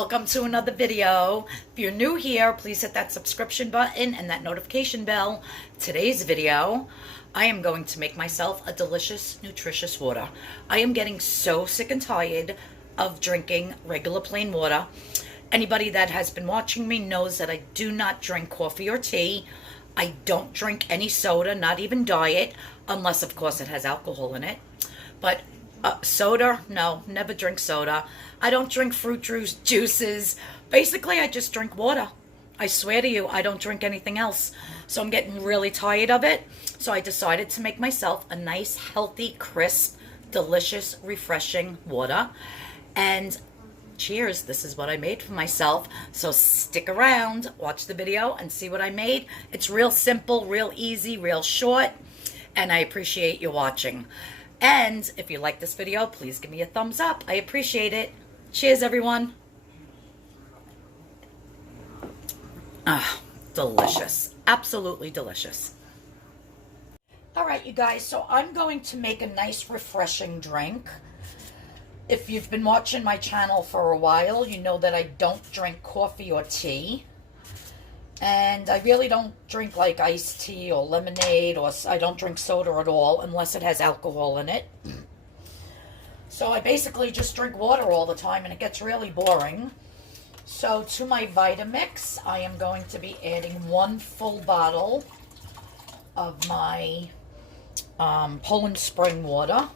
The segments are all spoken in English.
Welcome to another video. If you're new here, please hit that subscription button and that notification bell. Today's video, I am going to make myself a delicious, nutritious water. I am getting so sick and tired of drinking regular plain water. Anybody that has been watching me knows that I do not drink coffee or tea. I don't drink any soda, not even diet, unless of course it has alcohol in it. But soda, no, never drink soda. I don't drink fruit juices. Basically, I just drink water. I swear to you, I don't drink anything else. So I'm getting really tired of it. So I decided to make myself a nice, healthy, crisp, delicious, refreshing water. And cheers, this is what I made for myself. So stick around, watch the video, and see what I made. It's real simple, real easy, real short, and I appreciate you watching. And if you like this video, please give me a thumbs up. I appreciate it. Cheers, everyone. Ah, delicious. Absolutely delicious. All right, you guys, so I'm going to make a nice, refreshing drink. If you've been watching my channel for a while, you know that I don't drink coffee or tea. And I really don't drink like iced tea or lemonade, or I don't drink soda at all unless it has alcohol in it. So I basically just drink water all the time and it gets really boring. So to my Vitamix, I am going to be adding 1 full bottle of my Poland Spring water.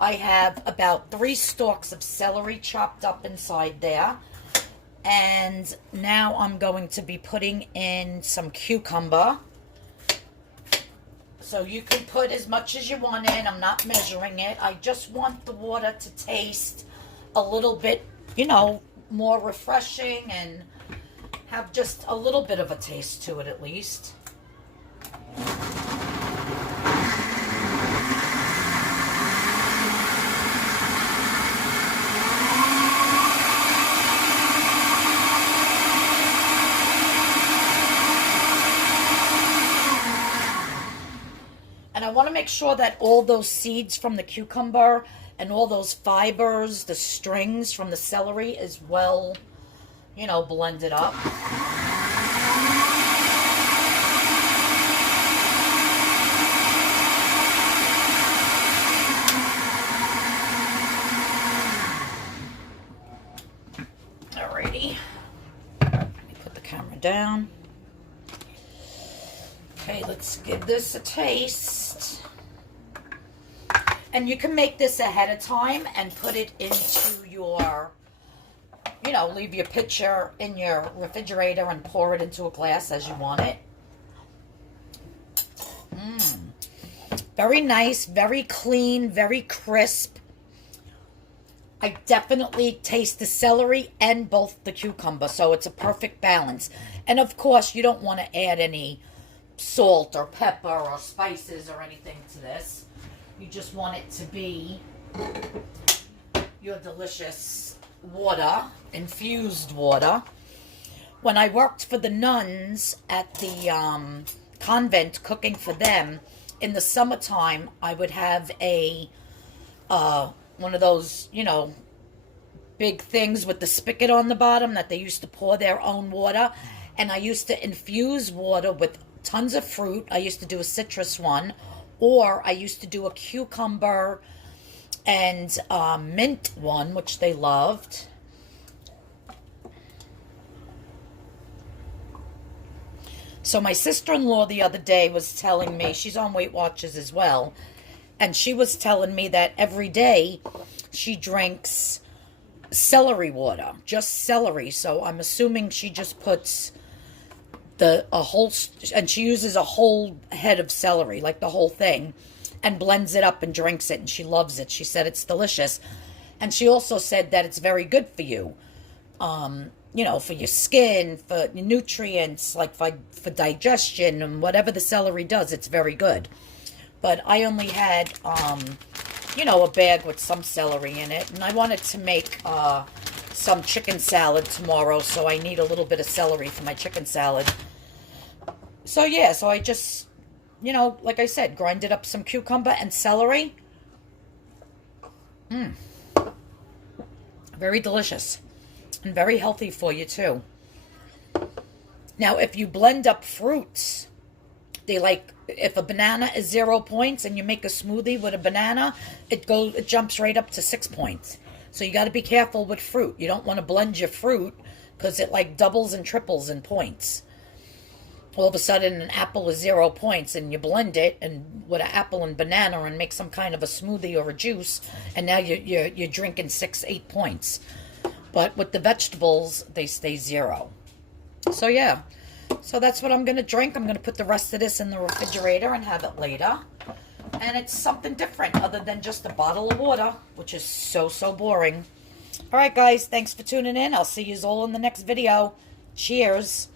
I have about 3 stalks of celery chopped up inside there. And now I'm going to be putting in some cucumber. So you can put as much as you want in. I'm not measuring it. I just want the water to taste a little bit, you know, more refreshing and have just a little bit of a taste to it at least. And I want to make sure that all those seeds from the cucumber and all those fibers, the strings from the celery is well, you know, blended up. Alrighty. Let me put the camera down. Okay, let's give this a taste. And you can make this ahead of time and put it into your, you know, leave your pitcher in your refrigerator and pour it into a glass as you want it. Very nice, very clean, very crisp. I definitely taste the celery and both the cucumber, so it's a perfect balance. And of course, you don't want to add any salt or pepper or spices or anything to this. You just want it to be your delicious water, infused water. When I worked for the nuns at the convent cooking for them, in the summertime, I would have a one of those, you know, big things with the spigot on the bottom that they used to pour their own water. And I used to infuse water with tons of fruit. I used to do a citrus one, or I used to do a cucumber and mint one, which they loved. So my sister-in-law the other day was telling me, she's on Weight Watchers as well, and she was telling me that every day she drinks celery water, just celery. So I'm assuming she just puts a whole, and she uses a whole head of celery, like the whole thing, and blends it up and drinks it, and she loves it. She said it's delicious. And she also said that it's very good for you, you know, for your skin, for nutrients, like for digestion and whatever the celery does, it's very good. But I only had, you know, a bag with some celery in it, and I wanted to make some chicken salad tomorrow, so I need a little bit of celery for my chicken salad. So yeah, so I just, you know, like I said, grinded up some cucumber and celery. Very delicious. and very healthy for you too. Now, if you blend up fruits, if a banana is 0 points and you make a smoothie with a banana, it jumps right up to 6 points. So you got to be careful with fruit. You don't want to blend your fruit because it like doubles and triples in points. All of a sudden, an apple is 0 points, and you blend it and with an apple and banana and make some kind of a smoothie or a juice, and now you're drinking 6-8 points. But with the vegetables, they stay 0. So yeah. So that's what I'm going to drink. I'm going to put the rest of this in the refrigerator and have it later. And it's something different other than just a bottle of water, which is so boring. All right, guys. Thanks for tuning in. I'll see you all in the next video. Cheers.